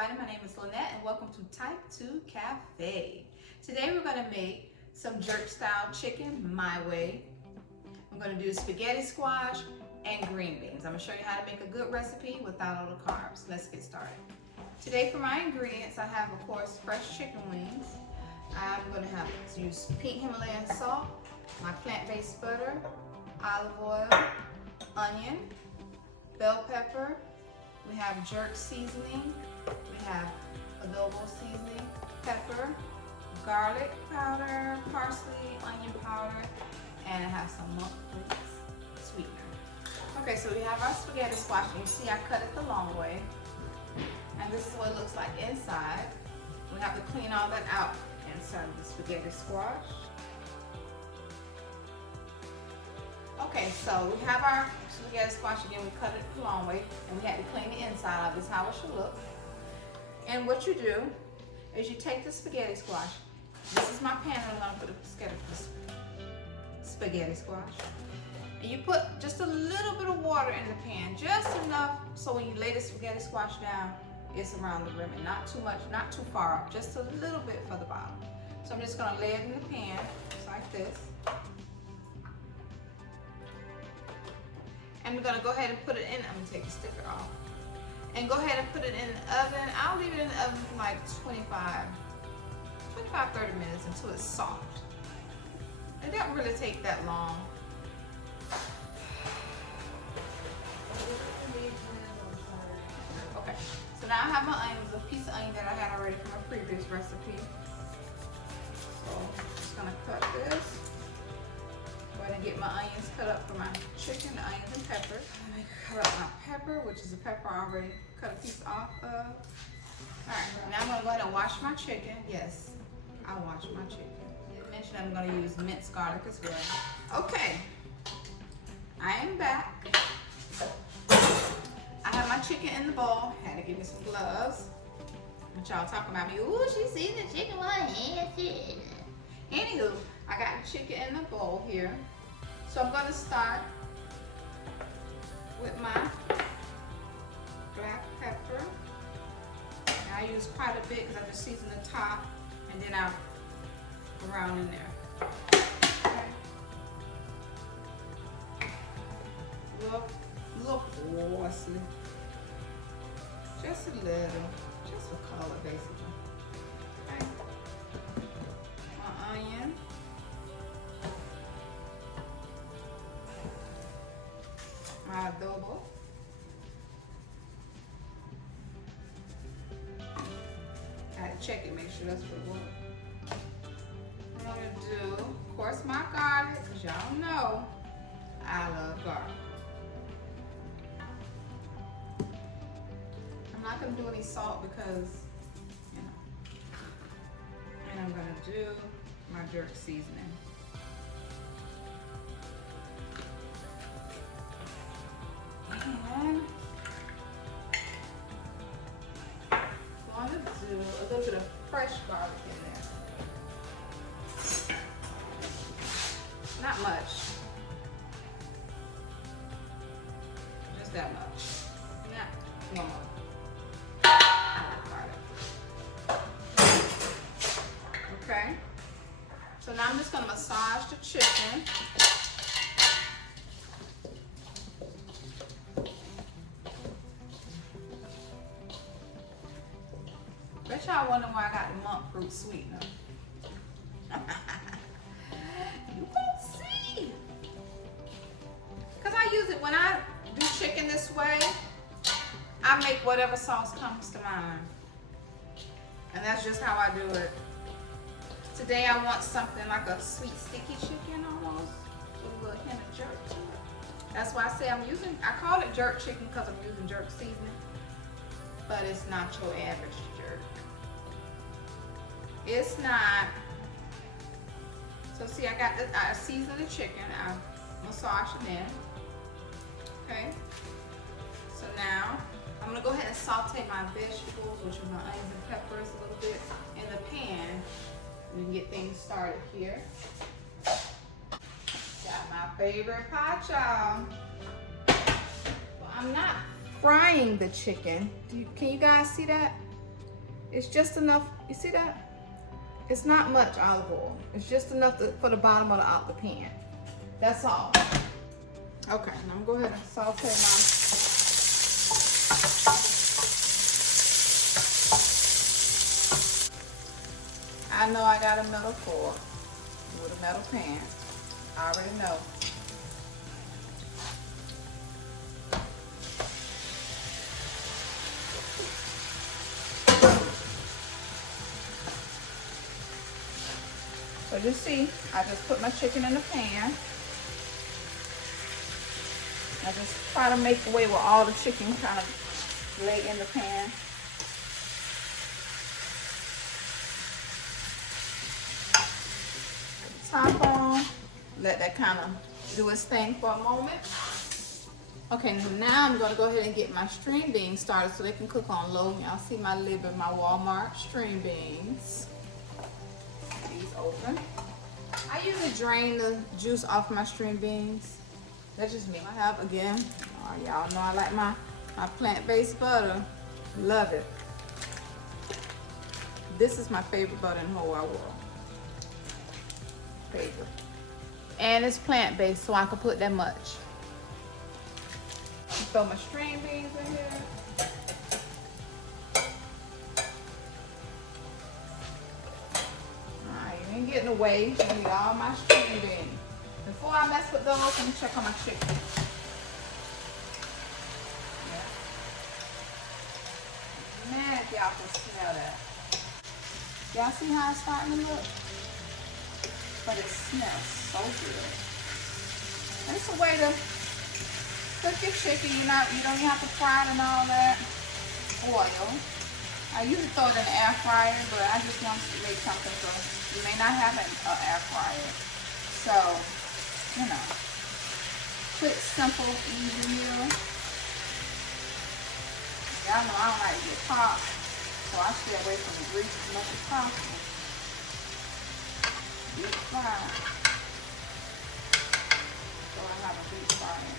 everybody, my name is Lynette and welcome to Type 2 Cafe. Today we're going to make some jerk style chicken my way. I'm going to do spaghetti squash and green beans. I'm going to show you how to make a good recipe without all the carbs. Let's get started. Today for my ingredients I have of course fresh chicken wings. I'm going to have to use pink Himalayan salt, my plant-based butter, olive oil, onion, bell pepper. We have jerk seasoning, we have adobo seasoning, pepper, garlic powder, parsley, onion powder, and I have some monk fruit sweetener. Okay, so we have our spaghetti squash. You see I cut it the long way. And this is what it looks like inside. We have to clean all that out inside of the spaghetti squash. Okay, so we have our spaghetti squash again. We cut it the long way, and we had to clean the inside of it. This is how it should look. And what you do is you take the spaghetti squash. This is my pan that I'm going to put the spaghetti squash. And you put just a little bit of water in the pan, just enough so when you lay the spaghetti squash down, it's around the rim, and not too much, not too far up, just a little bit for the bottom. So I'm just going to lay it in the pan, just like this. And we're gonna go ahead and put it in. I'm gonna take the sticker off. And go ahead and put it in the oven. I'll leave it in the oven for like 25, 30 minutes until it's soft. It doesn't really take that long. Okay, so now I have my onions, a piece of onion that I had already from a previous recipe. So I'm just gonna cut this. Go ahead and get my onions cut up for my chicken, the onions and peppers. Let me cut up my pepper, which is a pepper I already cut a piece off of. Alright, now I'm gonna go ahead and wash my chicken. Yes, I wash my chicken. I mentioned I'm gonna use minced garlic as well. Okay, I am back. I have my chicken in the bowl. Had to give me some gloves. But y'all talking about me, ooh, she's eating the chicken with her hands. Anywho, I got the chicken in the bowl here. So I'm gonna start with my black pepper. And I use quite a bit because I just season the top and then I go around in there. Okay. Look parsley. Just a little, just for color basically. Okay. My onion. My adobo. I had to check it, make sure that's what it was. I'm gonna do, of course, my garlic, because y'all know I love garlic. I'm not gonna do any salt because, you know. And I'm gonna do my jerk seasoning. And I'm going to do a little bit of fresh garlic in there. Not much. Just that much. Not normal. I like garlic. Okay. So now I'm just going to massage the chicken. Bet y'all wonder why I got the monk fruit sweetener. You won't see. Because I use it when I do chicken this way. I make whatever sauce comes to mind. And that's just how I do it. Today I want something like a sweet sticky chicken almost. With a little hint of jerk to it. That's why I say I call it jerk chicken because I'm using jerk seasoning. But it's not your average jerk. It's not. So see, I seasoned the chicken. I massaged it in. Okay. So now I'm gonna go ahead and saute my vegetables, which are my onions and peppers, a little bit in the pan. We can get things started here. Got my favorite pot, y'all. Well, I'm not frying the chicken. Can you guys see that? It's just enough, you see that? It's not much olive oil. It's just enough for the bottom of the pan. That's all. Okay, now I'm gonna go ahead and saute my. I know I got a metal fork with a metal pan. I already know. So you see, I just put my chicken in the pan. I just try to make away with all the chicken kind of lay in the pan. Top on, let that kind of do its thing for a moment. Okay, now I'm gonna go ahead and get my string beans started so they can cook on low. Y'all see my lid of my Walmart string beans. These open. I usually drain the juice off my string beans. That's just me. I have, again, y'all know I like my plant-based butter. Love it. This is my favorite butter in the whole wide world. Favorite. And it's plant-based, so I can put that much. Throw my string beans in here. Alright, you ain't getting away. I need all my string beans. Before I mess with those, let me check on my chicken. Yeah. Man, if y'all can smell that. Y'all see how it's starting to look? But it smells so good. And it's a way to cook your chicken. You don't even have to fry it and all that. Oil. I usually throw it in the air fryer, but I just want to make something so you may not have an air fryer. So, you know, quick, simple, easy meal. Y'all know I don't like to get hot, so I stay away from the grease as much as possible. Deep fry. So I have a deep fryer.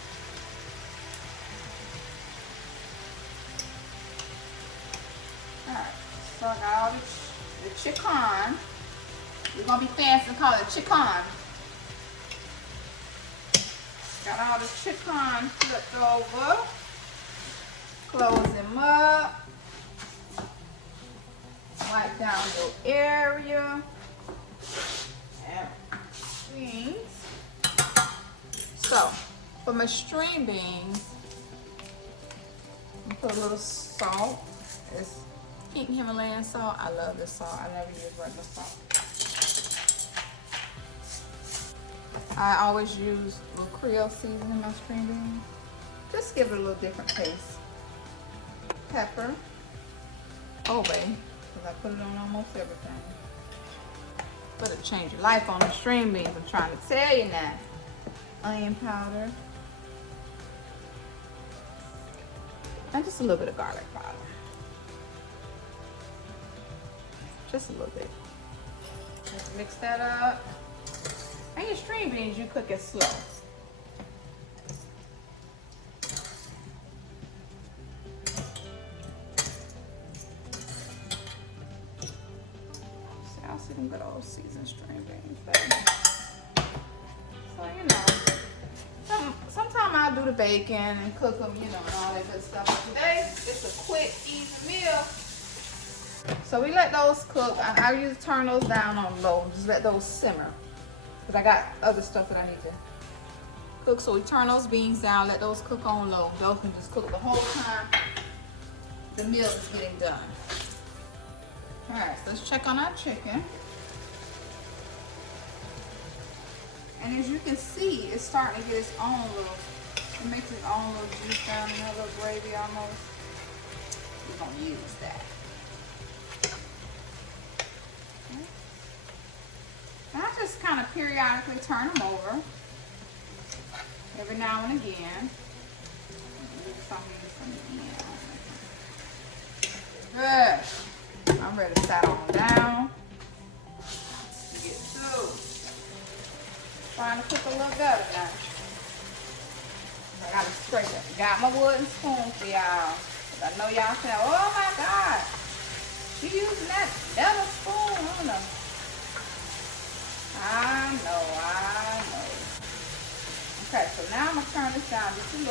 Alright, so I got all the chicken. We're gonna be fancy and call it chicken. Got all the chicken flipped over. Close them up. Wipe down your area. And beans. So, for my string beans, I'm gonna put a little salt. It's pink Himalayan salt. I love this salt. I never use regular salt. I always use a little Creole seasoning in my string beans. Just give it a little different taste. Pepper. Old Bay, because I put it on almost everything. But it'll change your life on the string beans. I'm trying to tell you now. Onion powder. And just a little bit of garlic powder. Just a little bit. Just mix that up. And your string beans, you cook it slow. See, I see them good old seasoned string beans, baby. So, you know, sometimes I'll do the bacon and cook them, you know, and all that good stuff. But today, it's a quick, easy meal. So we let those cook. I usually turn those down on low. Just let those simmer. Because I got other stuff that I need to cook. So we turn those beans down, let those cook on low. Those can just cook the whole time the meal is getting done. Alright, so let's check on our chicken. And as you can see, it's starting to get its own little, it makes its own little juice down in a little gravy almost. We're going to use that. And I just kind of periodically turn them over every now and again. Good. I'm ready to set on down. Get through. Trying to cook a little better now. I gotta scrape it. Got my wooden spoon for y'all. I know y'all say, oh my God, she used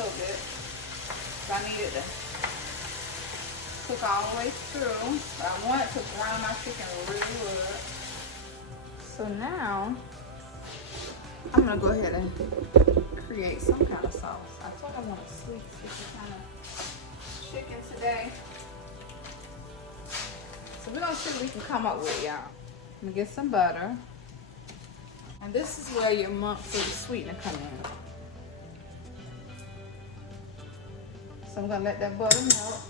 little bit. So I need it to cook all the way through. But I want it to brown my chicken really good. So now, I'm gonna go ahead and create some kind of sauce. I thought I wanted sweet kind of chicken today. So we're gonna see what we can come up with, y'all. I'm gonna get some butter. And this is where your monthly sweetener come in. So I'm gonna let that butter melt.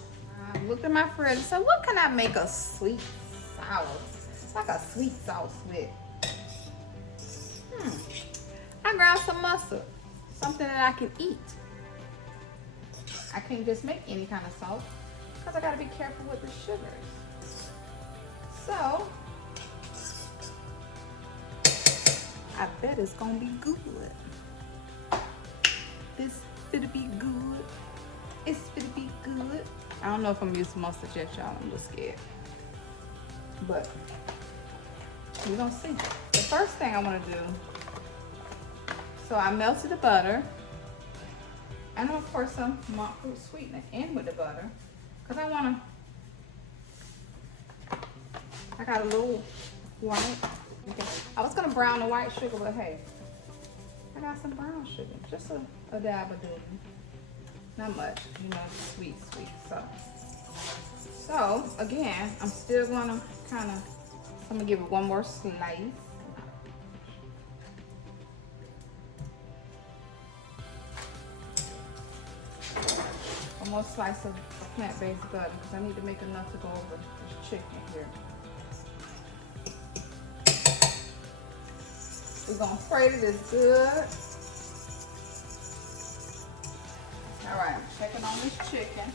I looked at my fridge and said, what can I make a sweet sour? It's like a sweet sauce with. I ground some mustard, something that I can eat. I can't just make any kind of sauce because I gotta be careful with the sugars. So, I bet it's gonna be good. This finna be good. It's finna be good. I don't know if I'm gonna use mustard yet, y'all. I'm a little scared. But we're gonna see. The first thing I wanna do, so I melted the butter. And I'm gonna pour some monk fruit sweetener in with the butter. Cause I got a little white. Okay. I was gonna brown the white sugar, but hey, I got some brown sugar. Just a dab of doing. Not much, you know, sweet. So again, I'm still gonna I'm gonna give it one more slice. One more slice of plant-based butter because I need to make enough to go over this chicken here. We're gonna fry this good. All right, I'm checking on this chicken.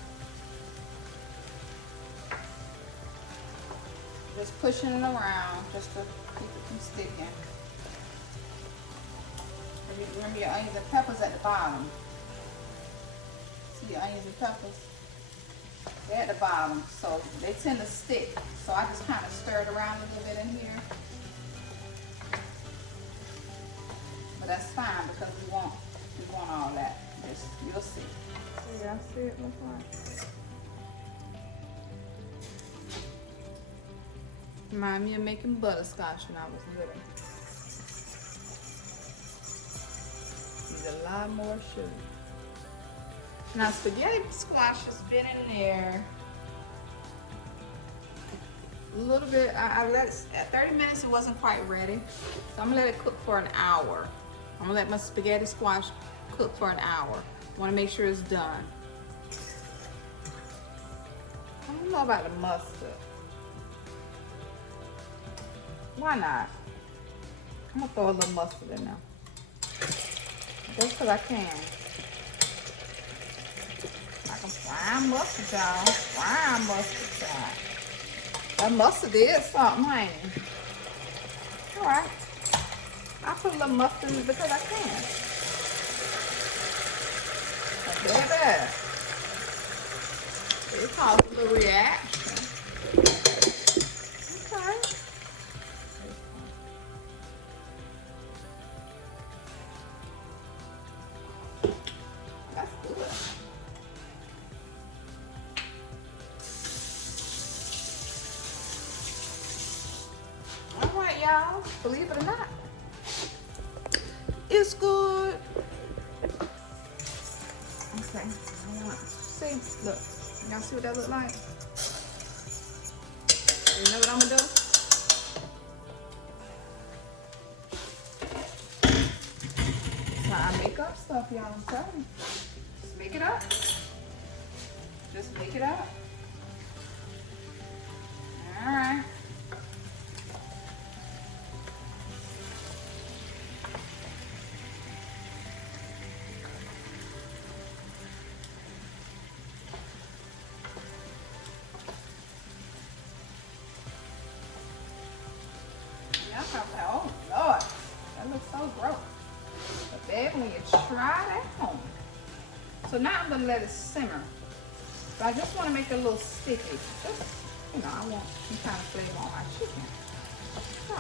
Just pushing it around just to keep it from sticking. Remember your onions and peppers at the bottom. See your onions and peppers? They're at the bottom, so they tend to stick. So I just kind of stir it around a little bit in here. But that's fine because we want all that. Just, you'll see. So y'all see it look like? Remind me of making butterscotch when I was little. Need a lot more sugar. Now spaghetti squash has been in there a little bit. I let it, at 30 minutes it wasn't quite ready. So I'm gonna let it cook for an hour. I'm gonna let my spaghetti squash cook for an hour. I wanna make sure it's done. I don't know about the mustard. Why not? I'm gonna throw a little mustard in there. Just because I can. I can fry mustard, y'all. Fry mustard, y'all. That mustard is something, ain't it? Alright. I put a little mustard in it because I can. Baby. It caused a little reaction. Okay. That's good. All right, y'all. Believe it or not, it's good. Okay. See, look. Y'all see what that look like? You know what I'm gonna do? So I make up stuff, y'all. I'm telling you. Just make it up. Just make it up. All right. Oh Lord, that looks so gross. But baby, when you try it at home. So now I'm gonna let it simmer. But I just want to make it a little sticky. Just, you know, I want some kind of flavor on my chicken. So,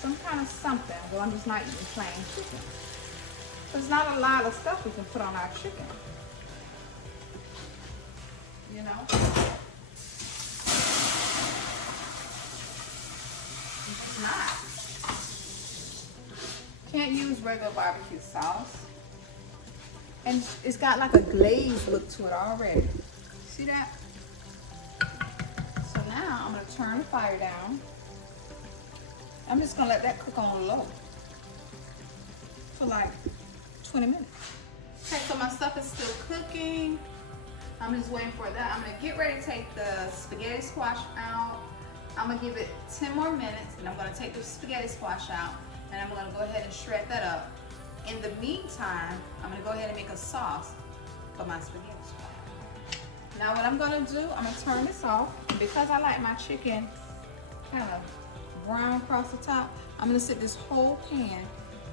some kind of something. Well, I'm just not eating plain chicken. There's not a lot of stuff we can put on our chicken. You know? It's not. Can't use regular barbecue sauce. And it's got like a glazed look to it already. See that? So now I'm gonna turn the fire down. I'm just gonna let that cook on low for like 20 minutes. Okay, so my stuff is still cooking. I'm just waiting for that. I'm gonna get ready to take the spaghetti squash out. I'm gonna give it 10 more minutes and I'm gonna take the spaghetti squash out and I'm gonna go ahead and shred that up. In the meantime, I'm gonna go ahead and make a sauce for my spaghetti squash. Now what I'm gonna do, I'm gonna turn this off. Because I like my chicken kind of brown across the top, I'm gonna sit this whole pan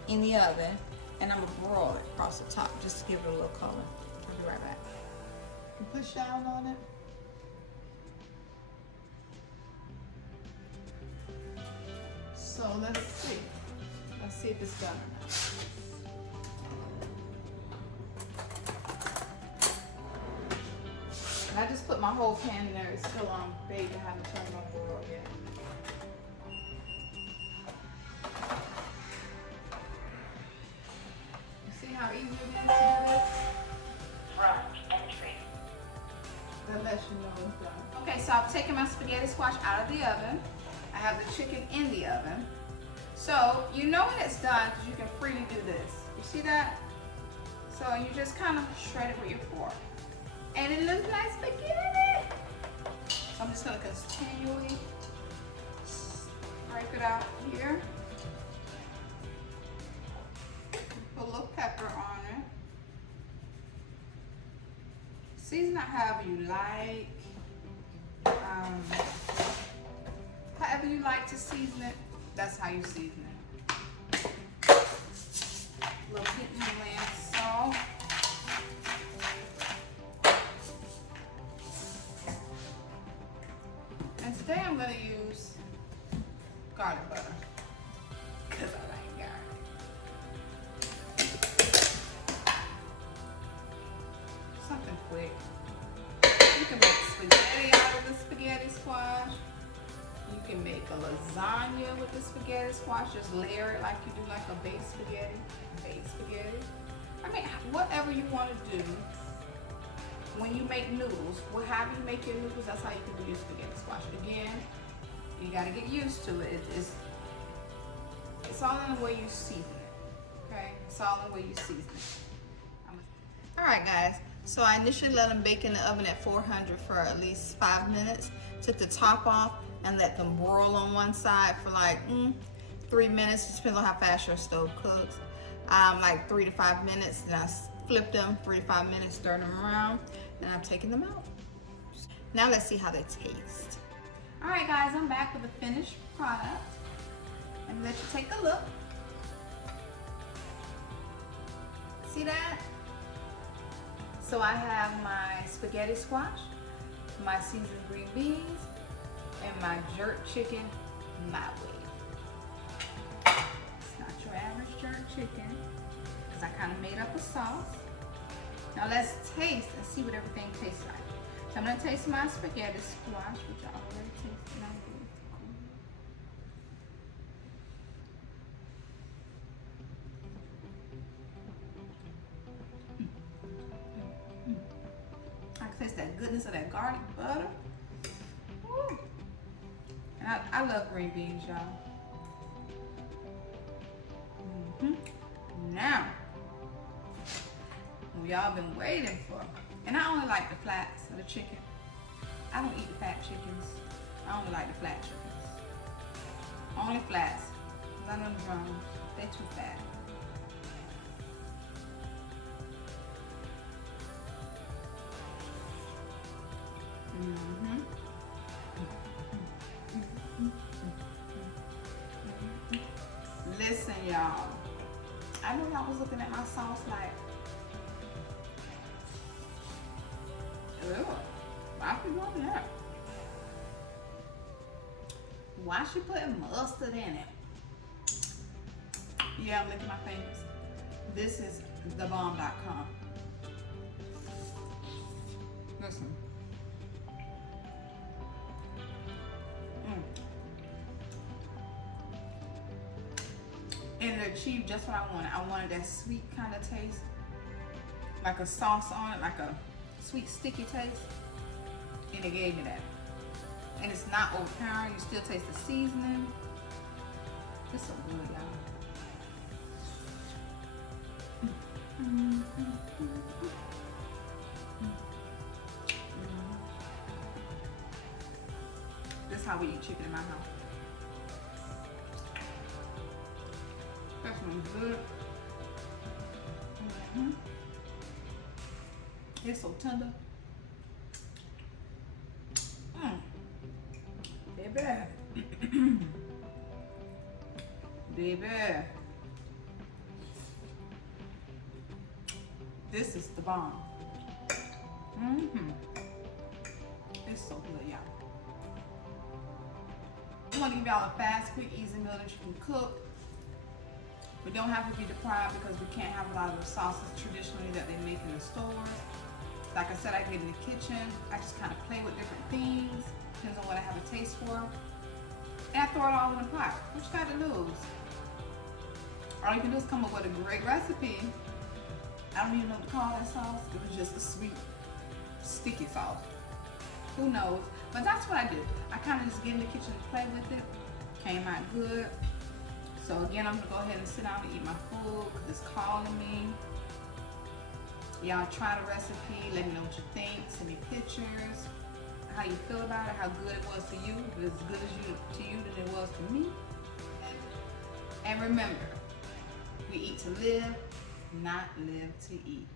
in the oven and I'm gonna broil it across the top just to give it a little color. I'll be right back. Push down on it. So let's see. Let's see if it's done or not. And I just put my whole pan in there. It's still on baby. I haven't turned it on the boil yet. You see how easy it is to do this? That lets you know it's done. Okay, so I've taken my spaghetti squash out of the oven. I have the chicken in the oven. So you know when it's done because you can freely do this. You see that? So you just kind of shred it with your fork. And it looks like spaghetti. So I'm just going to continually scrape it out here. Put a little pepper on it. Season it however you like. However you like to season it, that's how you season it. A little Himalayan salt. And today I'm going to use garlic butter because I like garlic. Something quick. You can make spaghetti out of the spaghetti squash. You can make a lasagna with the spaghetti squash. Just layer it like you do like a baked spaghetti. I mean, whatever you want to do. When you make noodles, however you make your noodles, that's how you can do your spaghetti squash. Again, you got to get used to it. It's all in the way you season it. Okay, it's all in the way you season it. All right, guys. So I initially let them bake in the oven at 400 for at least 5 minutes. Took the top off and let them broil on one side for like 3 minutes. It depends on how fast your stove cooks. Like 3 to 5 minutes. And I flipped them 3 to 5 minutes, stirring them around, and I'm taking them out. Now let's see how they taste. All right, guys, I'm back with the finished product. And let you take a look. See that? So I have my spaghetti squash, my seasoned green beans, and my jerk chicken my way. It's not your average jerk chicken because I kind of made up a sauce. Now let's taste and see what everything tastes like. So I'm going to taste my spaghetti squash, which I already tasted. I can taste that goodness of that garlic butter. Woo. And I love green beans, y'all. Now, what y'all been waiting for. And I only like the flats of the chicken. I don't eat the fat chickens. I only like the flat chickens. Only flats. None of them drums. They're too fat. Listen, y'all. I know y'all was looking at my sauce like, ew, why she doing that? Why she putting mustard in it? Yeah, I'm licking my fingers. This is thebomb.com. Listen. And it achieved just what I wanted. I wanted that sweet kind of taste, like a sauce on it, like a sweet sticky taste, and it gave me that. And it's not overpowering. You still taste the seasoning. It's so good, y'all. This is how we eat chicken in my house. That smells good. It's so tender. Baby. Baby. This is the bomb. It's so good, y'all. We want to give y'all a fast, quick, easy meal that you can cook. We don't have to be deprived because we can't have a lot of the sauces traditionally that they make in the stores. Like I said, I get in the kitchen. I just kind of play with different things. Depends on what I have a taste for. And I throw it all in a pot. What you got to lose? All you can do is come up with a great recipe. I don't even know what to call that sauce. It was just a sweet, sticky sauce. Who knows? But that's what I do. I kind of just get in the kitchen and play with it. Came out good. So again, I'm gonna go ahead and sit down and eat my food because it's calling me. Y'all try the recipe. Let me know what you think. Send me pictures. How you feel about it. How good it was to you. If it's as good as to you than it was to me. And remember, we eat to live, not live to eat.